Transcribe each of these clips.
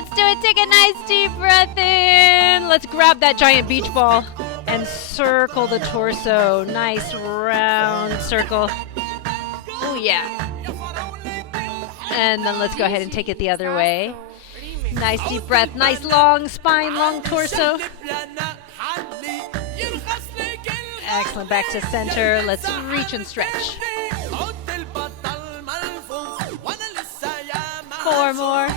let's do it. Take a nice deep breath in. Let's grab that giant beach ball and circle the torso. Nice round circle. Oh, yeah. And then let's go ahead and take it the other way. Nice deep breath. Nice long spine, long torso. Excellent. Back to center. Let's reach and stretch. 4 more.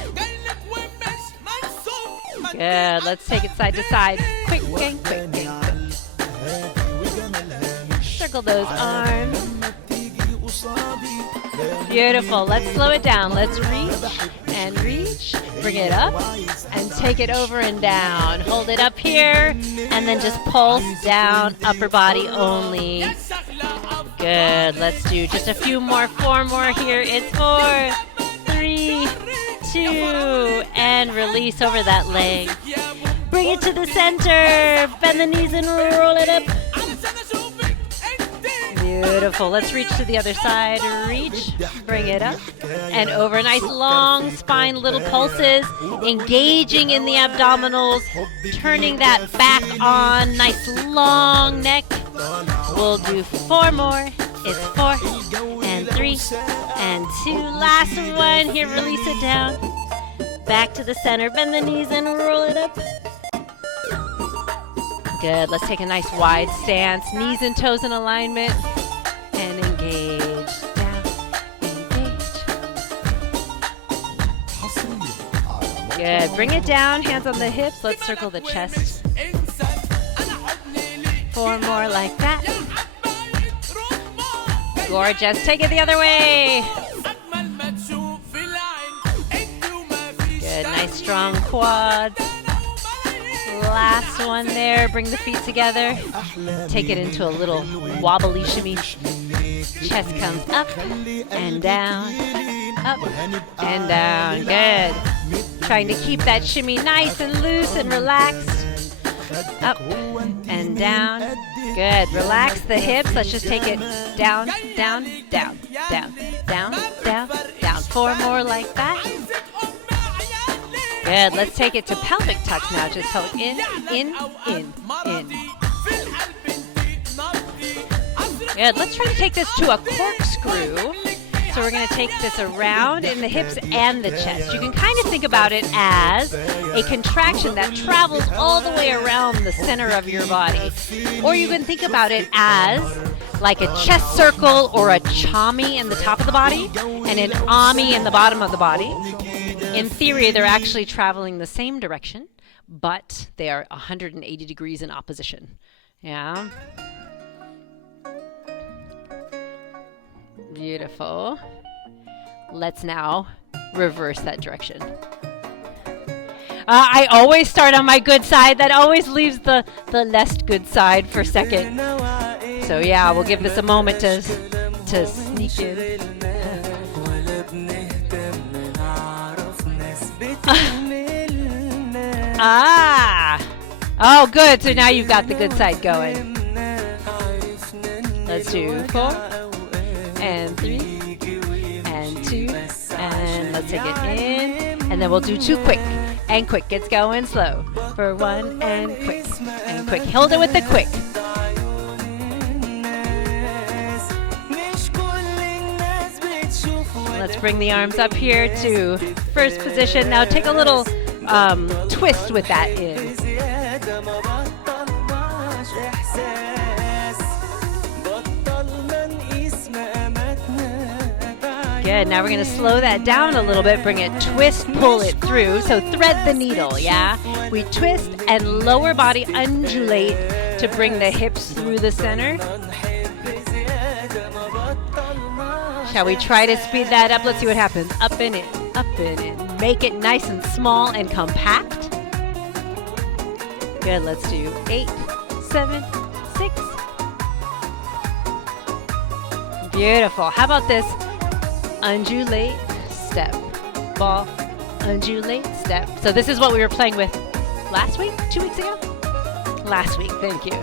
Good. Let's take it side to side. Quick and quick and quick. Circle those arms. Beautiful. Let's slow it down. Let's reach and reach. Bring it up and take it over and down. Hold it up here and then just pulse down, upper body only. Good. Let's do just a few more. 4 more here. It's 4, 3, 2, and release over that leg. Bring it to the center. Bend the knees and roll it up. Beautiful. Let's reach to the other side. Reach. Bring it up and over. Nice long spine, little pulses. Engaging in the abdominals. Turning that back on. Nice long neck. We'll do 4 more. It's 4 and 3 and 2. Last one. Here, release it down. Back to the center. Bend the knees and roll it up. Good. Let's take a nice wide stance. Knees and toes in alignment. And engage. Down. Engage. Good. Bring it down. Hands on the hips. Let's circle the chest. 4 more like that. Gorgeous. Take it the other way. Good. Nice strong quads. Last one there. Bring the feet together. Take it into a little wobbly shimmy. Chest comes up and down. Up and down. Good. Trying to keep that shimmy nice and loose and relaxed. Up and down. Good. Relax the hips. Let's just take it down, down, down, down, down, down, down. 4 more like that. Good. Let's take it to pelvic tucks now. Just pelvic in, in, in, in. Good. Let's try to take this to a corkscrew. So we're going to take this around in the hips and the chest. You can kind of think about it as a contraction that travels all the way around the center of your body. Or you can think about it as like a chest circle or a chami in the top of the body and an ami in the bottom of the body. In theory, they're actually traveling the same direction, but they are 180 degrees in opposition. Yeah. Beautiful. Let's now reverse that direction. I always start on my good side. That always leaves the less good side for second. So yeah, we'll give this a moment to sneak in. Oh, good. So now you've got the good side going. Let's do 4 and 3 and 2 and let's take it in and then we'll do 2 quick and quick. It's going slow for 1 and quick and quick. Hold it with the quick. Let's bring the arms up here to first position. Now take a little twist with that in. Good. Now we're going to slow that down a little bit. Bring it, twist, pull it through. So thread the needle, yeah? We twist and lower body undulate to bring the hips through the center. Shall we try to speed that up? Let's see what happens. Up and in, up and in. Make it nice and small and compact. Good. Let's do 8, 7, 6. Beautiful. How about this? Undulate, step, ball, undulate, step. So this is what we were playing with last week, 2 weeks ago? Last week, thank you.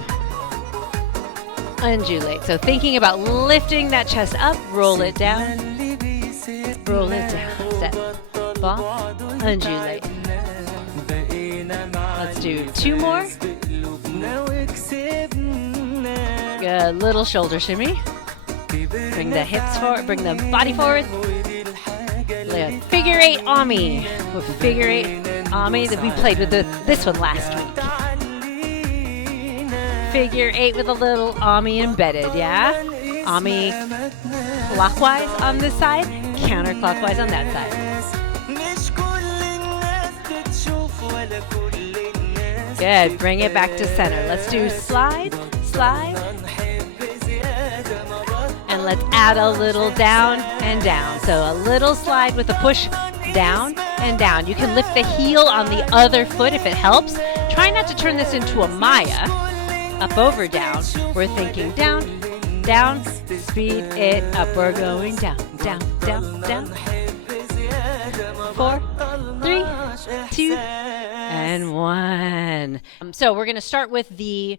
Undulate. So thinking about lifting that chest up, roll it down, step, ball, undulate, do 2 more. Good, little shoulder shimmy. Bring the hips forward, bring the body forward. Figure 8 Ami. With figure 8 Ami that we played with this one last week. Figure 8 with a little Ami embedded, yeah? Ami clockwise on this side, counterclockwise on that side. Good, bring it back to center. Let's do slide, slide. And let's add a little down and down. So a little slide with a push down and down. You can lift the heel on the other foot if it helps. Try not to turn this into a Maya. Up, over, down. We're thinking down, down, speed it up. We're going down, down, down, down. 4, 3, 2, and 1. So we're going to start with the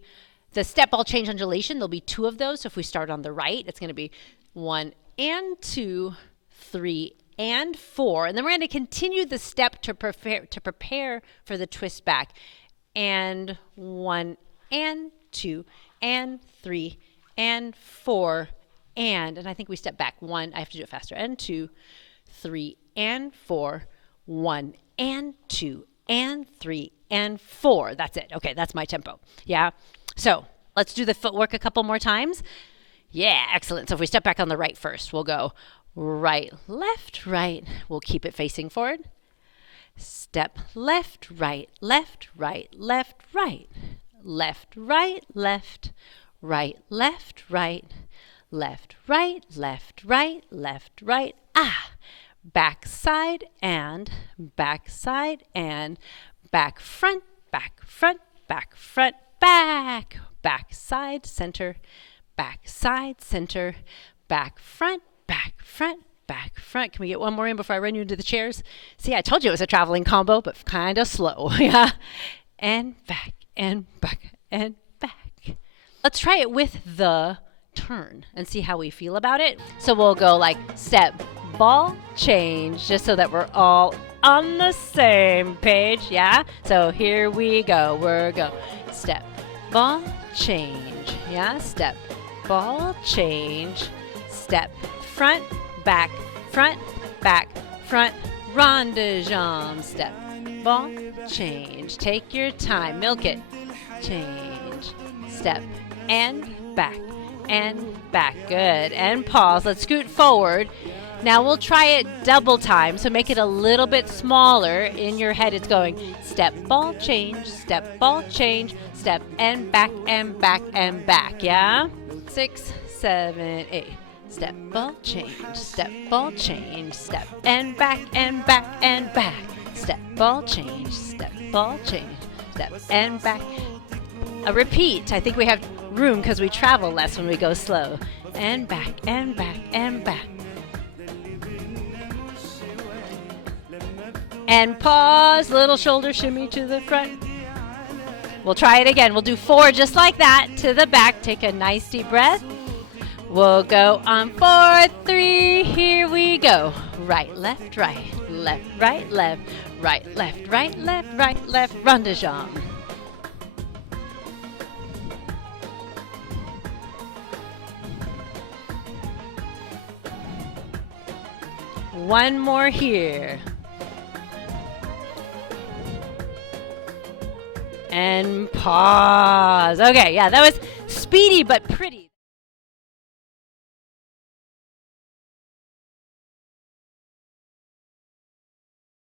step ball change undulation. There'll be 2 of those. So if we start on the right, it's going to be 1 and 2, 3 and 4. And then we're going to continue the step to prepare for the twist back. And 1 and 2 and 3 and 4 and I think we step back 1. I have to do it faster. And 2, 3 and 4, 1 and 2 and 3 and 4. That's it. Okay, that's my tempo. Yeah. So let's do the footwork a couple more times. Yeah, excellent. So if we step back on the right first, we'll go right, left, right. We'll keep it facing forward. Step left, right, left, right, left, right. Left, right, left, right, left, right, left, right, left, right, left, right. Ah! Back side and back side and back front, back front, back front, back. Back side, center, back side, center, back front, back front, back front. Can we get one more in before I run you into the chairs? See, I told you it was a traveling combo, but kind of slow. Yeah. And back and back and back. Let's try it with the turn and see how we feel about it. So we'll go like step, ball, change, just so that we're all on the same page. Yeah. So here we go. We're go step, ball, change. Yeah. Step, ball, change. Step, front, back, front, rond de jambe. Step, ball, change. Take your time. Milk it. Change. Step and back. Good. And pause. Let's scoot forward. Now we'll try it double time. So make it a little bit smaller. In your head it's going step, ball, change, step, ball, change, step, and back, and back, and back. Yeah? 6, 7, 8. Step, ball, change, step, ball, change, step, and back, and back, and back. Step, ball, change, step, ball, change, step, and back. A repeat. I think we have room because we travel less when we go slow. And back, and back, and back. And pause, little shoulder shimmy to the front. We'll try it again. We'll do 4 just like that to the back. Take a nice deep breath. We'll go on 4, 3, here we go. Right, left, right, left, right, left, right, left, right, left, right, left, rond de jambe. One more here. And pause. Okay, yeah, that was speedy but pretty.